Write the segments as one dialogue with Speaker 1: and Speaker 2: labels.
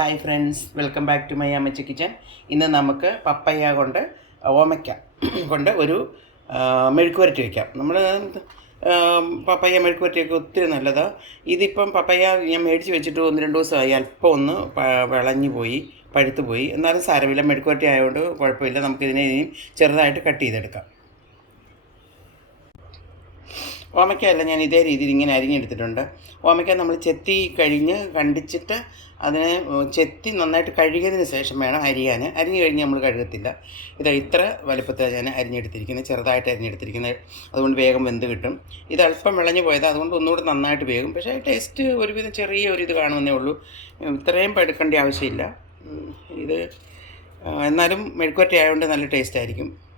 Speaker 1: Hi friends welcome back to my അമ്മച്ച kitchen ഇന്ന് നമുക്ക് പപ്പയ്യ കൊണ്ട് ഓമയ്ക്ക കൊണ്ട് ഒരു മെഴുക്കുവരട്ടി വയ്ക്കാം നമ്മൾ പപ്പയ്യ മെഴുക്കുവരട്ടിയൊക്കെ ഒത്തിരി നല്ലതാണ് ഇതിപ്പം പപ്പയ്യ ഞാൻ മേടിച്ച് വെച്ചിട്ട് ഒന്ന് രണ്ട് ദിവസമായി അല്പം ഒന്ന് വിളഞ്ഞു പോയി പഴുത്തു പോയി. എന്നാലും സാരമില്ല മെഴുക്കുവരട്ടി ആയതുകൊണ്ട് കുഴപ്പമില്ല. നമുക്കിതിനെ ഇനിയും ചെറുതായിട്ട് കട്ട് ചെയ്തെടുക്കാം. ഓമയ്ക്കല്ല ഞാൻ ഇതേ രീതിയിൽ ഇങ്ങനെ അരിഞ്ഞെടുത്തിട്ടുണ്ട്. ഓമയ്ക്ക നമ്മൾ ചെത്തി കഴിഞ്ഞ് കണ്ടിച്ചിട്ട് അതിനെ ചെത്തി നന്നായിട്ട് കഴുകിയതിന് ശേഷം വേണം അരിയാൻ. അരിഞ്ഞ് കഴിഞ്ഞ് നമ്മൾ കഴുകത്തില്ല. ഇത് ഇത്ര വലുപ്പത്തിൽ ഞാൻ അരിഞ്ഞെടുത്തിരിക്കുന്നത് ചെറുതായിട്ട് അരിഞ്ഞെടുത്തിരിക്കുന്നത്. അതുകൊണ്ട് വേഗം വെന്ത് കിട്ടും. ഇത് അല്പം വിളഞ്ഞു പോയത് അതുകൊണ്ട് ഒന്നുകൂടി നന്നായിട്ട് വേകും പക്ഷേ ടേസ്റ്റ് ഒരുവിധം ചെറിയ ഒരു ഇത് കാണുമെന്നേ ഉള്ളൂ. ഇത്രയും എടുക്കേണ്ട ആവശ്യമില്ല. ഇത് എന്നാലും മെഴുക്കുവറ്റ ആയതുകൊണ്ട് നല്ല ടേസ്റ്റ് ആയിരിക്കും.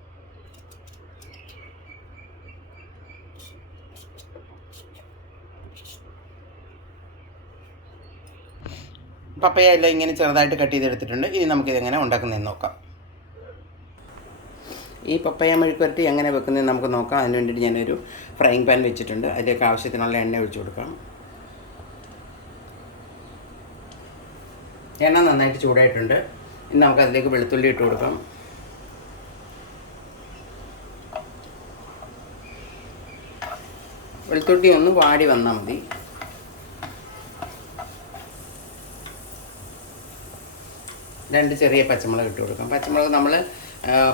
Speaker 1: പപ്പയ എല്ലാം ഇങ്ങനെ ചെറുതായിട്ട് കട്ട് ചെയ്തെടുത്തിട്ടുണ്ട്. ഇനി നമുക്കിതെങ്ങനെ ഉണ്ടാക്കുന്നതെന്ന് നോക്കാം. ഈ പപ്പയ മെഴുക്കുരട്ടി എങ്ങനെ വെക്കുന്നതെന്ന് നമുക്ക് നോക്കാം. അതിന് വേണ്ടിയിട്ട് ഞാനൊരു ഫ്രൈങ് പാൻ വെച്ചിട്ടുണ്ട്. അതിലേക്ക് ആവശ്യത്തിനുള്ള എണ്ണ ഒഴിച്ചു കൊടുക്കാം. എണ്ണ നന്നായിട്ട് ചൂടായിട്ടുണ്ട്. ഇനി നമുക്ക് അതിലേക്ക് വെളുത്തുള്ളി ഇട്ട് കൊടുക്കാം. വെളുത്തുള്ളി ഒന്ന് വാടി വന്നാൽ മതി. രണ്ട് ചെറിയ പച്ചമുളക് ഇട്ട് കൊടുക്കാം. പച്ചമുളക് നമ്മൾ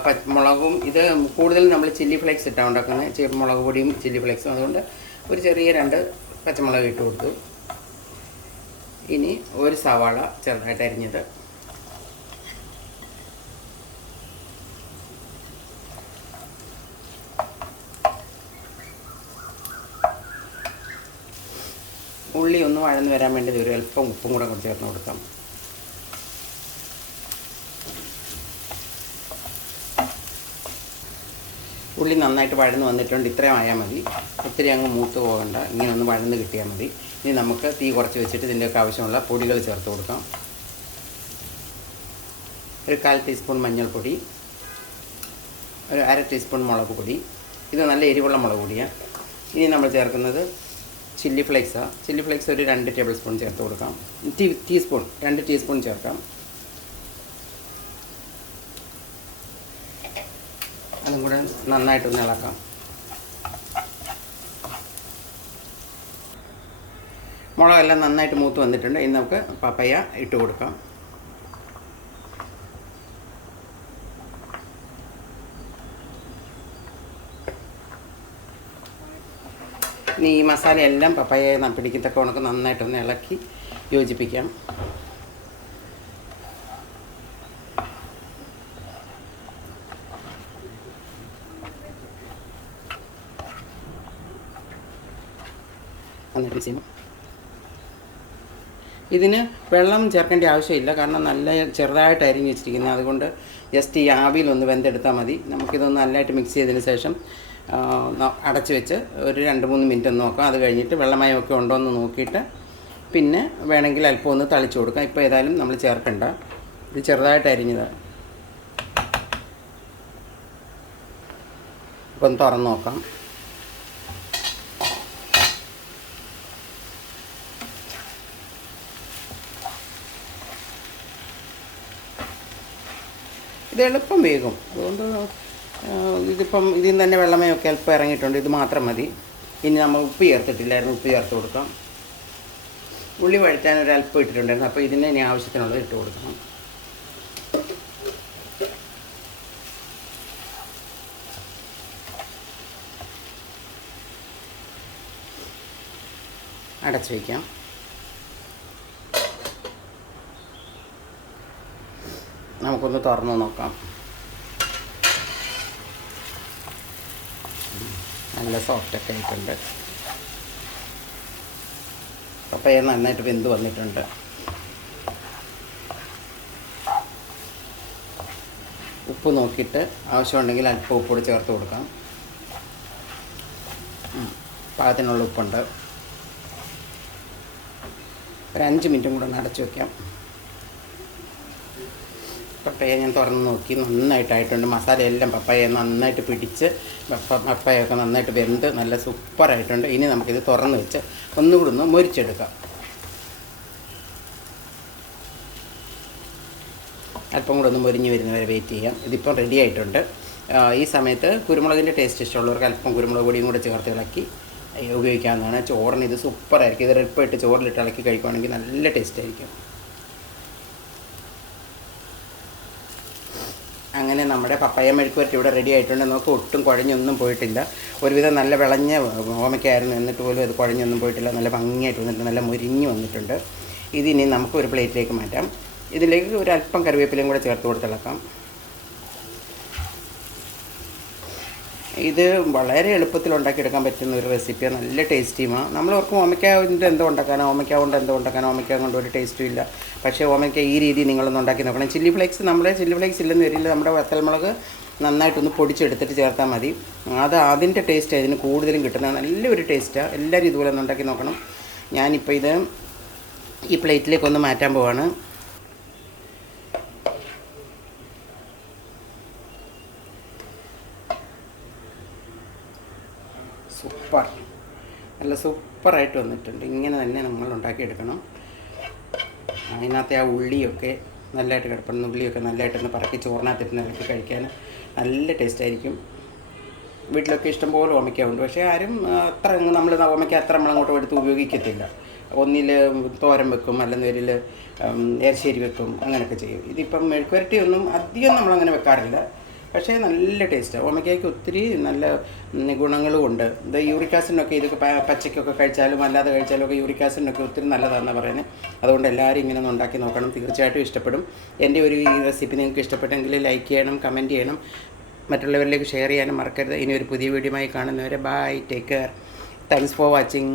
Speaker 1: പച്ചമുളകും ഇത് കൂടുതൽ നമ്മൾ ചില്ലി ഫ്ലേക്സ് ഇട്ടാണ് ഉണ്ടാക്കുന്നത് ചെ- മുളക് പൊടിയും ചില്ലി ഫ്ലേക്സും അതുകൊണ്ട് ഒരു ചെറിയ രണ്ട് പച്ചമുളക് ഇട്ട് കൊടുത്തു. ഇനി ഒരു സവാള ചെറുതായിട്ട് അരിഞ്ഞത്. ഉള്ളി ഒന്ന് വഴന്ന് വരാൻ വേണ്ടി ഒരു അല്പം ഉപ്പും കൂടി ചേർന്ന് കൊടുക്കാം. ഉള്ളി നന്നായിട്ട് വഴന്ന് വന്നിട്ടുണ്ട്. ഇത്രയും ആയാൽ മതി. ഒത്തിരി അങ്ങ് മൂത്ത് പോകണ്ട. ഇങ്ങനെ ഒന്ന് വഴന്ന് കിട്ടിയാൽ മതി. ഇനി നമുക്ക് തീ കുറച്ച് വെച്ചിട്ട് ഇതിന്റെയൊക്കെ ആവശ്യമുള്ള പൊടികൾ ചേർത്ത് കൊടുക്കാം. ഒരു കാൽ ടീസ്പൂൺ മഞ്ഞൾപ്പൊടി ഒരു അര ടീസ്പൂൺ മുളക് പൊടി. ഇത് നല്ല എരിവുള്ള മുളക് പൊടിയാണ് ഇനി നമ്മൾ ചേർക്കുന്നത് ചില്ലി ഫ്ലേക്സാണ് ചില്ലി ഫ്ലേക്സ് ഒരു രണ്ട് ടേബിൾ സ്പൂൺ ചേർത്ത് കൊടുക്കാം. ടീ ടീസ്പൂൺ രണ്ട് ടീസ്പൂൺ ചേർക്കാം. അതും കൂടെ നന്നായിട്ടൊന്ന് ഇളക്കാം. മുളകെല്ലാം നന്നായിട്ട് മൂത്ത് വന്നിട്ടുണ്ട്. ഇനി നമുക്ക് പപ്പയ ഇട്ട് കൊടുക്കാം. ഇനി ഈ മസാലയെല്ലാം പപ്പയ പിടിക്കത്തക്ക ഉണക്ക് നന്നായിട്ടൊന്ന് ഇളക്കി യോജിപ്പിക്കാം. എന്നിട്ട് ചെയ്യും ഇതിന് വെള്ളം ചേർക്കേണ്ട ആവശ്യമില്ല. കാരണം നല്ല ചെറുതായിട്ട് അരിഞ്ഞ് വെച്ചിരിക്കുന്നത്. അതുകൊണ്ട് ജസ്റ്റ് ഈ ആവിയിൽ ഒന്ന് വെന്തെടുത്താൽ മതി. നമുക്കിതൊന്ന് നല്ലതായിട്ട് മിക്സ് ചെയ്തതിന് ശേഷം അടച്ച് വെച്ച് ഒരു രണ്ട് മൂന്ന് മിനിറ്റ് ഒന്ന് നോക്കാം. അത് കഴിഞ്ഞിട്ട് വെള്ളമയമൊക്കെ ഉണ്ടോ എന്ന് നോക്കിയിട്ട് പിന്നെ വേണമെങ്കിൽ അല്പം ഒന്ന് തളിച്ച് കൊടുക്കാം. ഇപ്പോൾ ഏതായാലും നമ്മൾ ചേർക്കണ്ട. ഇത് ചെറുതായിട്ട് അരിഞ്ഞതാണ് ഇപ്പം തുറന്ന് നോക്കാം. ഇത് എളുപ്പം വേകും. അതുകൊണ്ട് ഇതിപ്പം ഇതിൽ നിന്ന് തന്നെ വെള്ളമയൊക്കെ അല്പം ഇറങ്ങിയിട്ടുണ്ട്. ഇത് മാത്രം മതി. ഇനി നമ്മൾ ഉപ്പ് ചേർത്തിട്ടില്ലായിരുന്നു. ഉപ്പ് ചേർത്ത് കൊടുക്കാം. ഉള്ളി വഴറ്റാൻ ഒരു അല്പം ഇട്ടിട്ടുണ്ടായിരുന്നു. അപ്പോൾ ഇതിന് ഇനി ആവശ്യത്തിനുള്ളത് ഇട്ട് കൊടുക്കണം. അടച്ചു വയ്ക്കാം. നമുക്കൊന്ന് തുറന്നു നോക്കാം. നല്ല സോഫ്റ്റൊക്കെ ആയിട്ടുണ്ട്. പപ്പയ നന്നായിട്ട് വെന്ത് വന്നിട്ടുണ്ട്. ഉപ്പ് നോക്കിയിട്ട് ആവശ്യമുണ്ടെങ്കിൽ അല്പം ഉപ്പ് കൂടി ചേർത്ത് കൊടുക്കാം. പാകത്തിനുള്ള ഉപ്പുണ്ട്. ഒരു അഞ്ച് മിനിറ്റും കൂടെ ഒന്ന് അടച്ചു വയ്ക്കാം പപ്പയ ഞാൻ തുറന്ന് നോക്കി. നന്നായിട്ടായിട്ടുണ്ട്. മസാലയെല്ലാം പപ്പയ നന്നായിട്ട് പിടിച്ച് പപ്പ- പപ്പയൊക്കെ നന്നായിട്ട് വെന്ത് നല്ല സൂപ്പറായിട്ടുണ്ട്. ഇനി നമുക്കിത് തുറന്ന് വെച്ച് ഒന്നുകൂടി ഒന്ന് മൊരിച്ചെടുക്കാം. അല്പം കൂടെ ഒന്ന് മൊരിഞ്ഞ് വരുന്നവരെ വെയിറ്റ് ചെയ്യാം. ഇതിപ്പം റെഡി ആയിട്ടുണ്ട്. ഈ സമയത്ത് കുരുമുളകിന്റെ ടേസ്റ്റ് ഇഷ്ടമുള്ളവർക്ക് അല്പം കുരുമുളക് പൊടിയും കൂടെ ചേർത്ത് ഇളക്കി ഉപയോഗിക്കാവുന്നതാണ്. ചോറിന് ഇത് സൂപ്പറായിരിക്കും ഇത് എളുപ്പമായിട്ട് ചോറിലിട്ട് ഇളക്കി കഴിക്കുവാണെങ്കിൽ നല്ല ടേസ്റ്റ് ആയിരിക്കും. അങ്ങനെ നമ്മുടെ പപ്പായ മെഴുക്കുവരട്ടി ഇവിടെ റെഡി ആയിട്ടുണ്ട്. നമുക്ക് ഒട്ടും കുഴഞ്ഞൊന്നും പോയിട്ടില്ല. ഒരുവിധം നല്ല വിളഞ്ഞ ഓമയ്ക്കായിരുന്നു. എന്നിട്ട് പോലും അത് കുഴഞ്ഞൊന്നും പോയിട്ടില്ല. നല്ല ഭംഗിയായിട്ട് വന്നിട്ട് നല്ല മുരിഞ്ഞ് വന്നിട്ടുണ്ട്. ഇതിനി നമുക്ക് ഒരു പ്ലേറ്റിലേക്ക് മാറ്റാം. ഇതിലേക്ക് ഒരു അല്പം കറിവേപ്പിലയും കൂടെ ചേർത്ത് കൊടുത്തിളക്കാം. ഇത് വളരെ എളുപ്പത്തിൽ ഉണ്ടാക്കിയെടുക്കാൻ പറ്റുന്ന ഒരു റെസിപ്പിയാണ് നല്ല ടേസ്റ്റിയുമാണ് നമ്മൾ ഓർക്കും ഓമയ്ക്കാവിന്റെ എന്തോ ഉണ്ടാക്കാനോ? ഓമയ്ക്ക കൊണ്ട് എന്തോ ഉണ്ടാക്കാനോ? ഓമയ്ക്ക കൊണ്ട് ഒരു ടേസ്റ്റും ഇല്ല. പക്ഷേ ഓമയ്ക്ക ഈ രീതി നിങ്ങളൊന്ന് ഉണ്ടാക്കി നോക്കണം. ചില്ലി ഫ്ലേക്സ് നമ്മുടെ ചില്ലി ഫ്ലേക്സ് ഇല്ലെന്ന് വരില്ല. നമ്മുടെ വത്തൽമുളക് നന്നായിട്ടൊന്ന് പൊടിച്ചെടുത്തിട്ട് ചേർത്താൽ മതി. അത് അതിന്റെ ടേസ്റ്റ് അതിന് കൂടുതലും കിട്ടുന്ന നല്ലൊരു ടേസ്റ്റാണ് എല്ലാവരും ഇതുപോലെ ഒന്ന് ഉണ്ടാക്കി നോക്കണം. ഞാനിപ്പോൾ ഇത് ഈ പ്ലേറ്റിലേക്കൊന്ന് മാറ്റാൻ പോവാണ്. സൂപ്പർ. നല്ല സൂപ്പറായിട്ട് വന്നിട്ടുണ്ട്. ഇങ്ങനെ തന്നെ നമ്മൾ ഉണ്ടാക്കിയെടുക്കണം. അതിനകത്തെ ആ ഉള്ളിയൊക്കെ നല്ലതായിട്ട് കിടപ്പുണ്ട്. ഉള്ളിയൊക്കെ നല്ലതായിട്ടൊന്ന് പറക്കി ചോറിനകത്തിട്ട് നിലയ്ക്ക് കഴിക്കാൻ നല്ല ടേസ്റ്റ് ആയിരിക്കും. വീട്ടിലൊക്കെ ഇഷ്ടംപോലെ ഓമയ്ക്ക ഉണ്ട് പക്ഷേ ആരും അത്ര നമ്മൾ ഓമയ്ക്ക അത്ര നമ്മളങ്ങോട്ട് എടുത്ത് ഉപയോഗിക്കത്തില്ല. ഒന്നിൽ തോരൻ വെക്കും അല്ലെന്നൊരിൽ എരിശ്ശേരി വെക്കും അങ്ങനെയൊക്കെ ചെയ്യും. ഇതിപ്പം മെഴുക്കുരട്ടിയൊന്നും അധികം നമ്മളങ്ങനെ വെക്കാറില്ല. പക്ഷേ നല്ല ടേസ്റ്റ് ഓമയ്ക്കയ്ക്ക് ഒത്തിരി നല്ല ഗുണങ്ങളുമുണ്ട്. ഇത് യൂറിക് ആസിഡിനൊക്കെ ഇതൊക്കെ പച്ചയ്ക്കൊക്കെ കഴിച്ചാലും അല്ലാതെ കഴിച്ചാലും ഒക്കെ യൂറിക് ആസിഡിനൊക്കെ ഒത്തിരി നല്ലതാണെന്ന് പറയുന്നത് അതുകൊണ്ട് എല്ലാവരും ഇങ്ങനെ ഒന്ന് ഉണ്ടാക്കി നോക്കണം. തീർച്ചയായിട്ടും ഇഷ്ടപ്പെടും. എന്റെ ഒരു ഈ റെസിപ്പി നിങ്ങൾക്ക് ഇഷ്ടപ്പെട്ടെങ്കിൽ ലൈക്ക് ചെയ്യണം കമന്റ് ചെയ്യണം. മറ്റുള്ളവരിലേക്ക് ഷെയർ ചെയ്യാനും മറക്കരുത്. ഇനി ഒരു പുതിയ വീഡിയോയുമായി കാണുന്നവരെ bye take care thanks for watching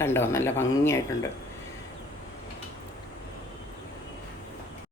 Speaker 1: കണ്ടോ? നല്ല ഭംഗിയായിട്ടുണ്ട്.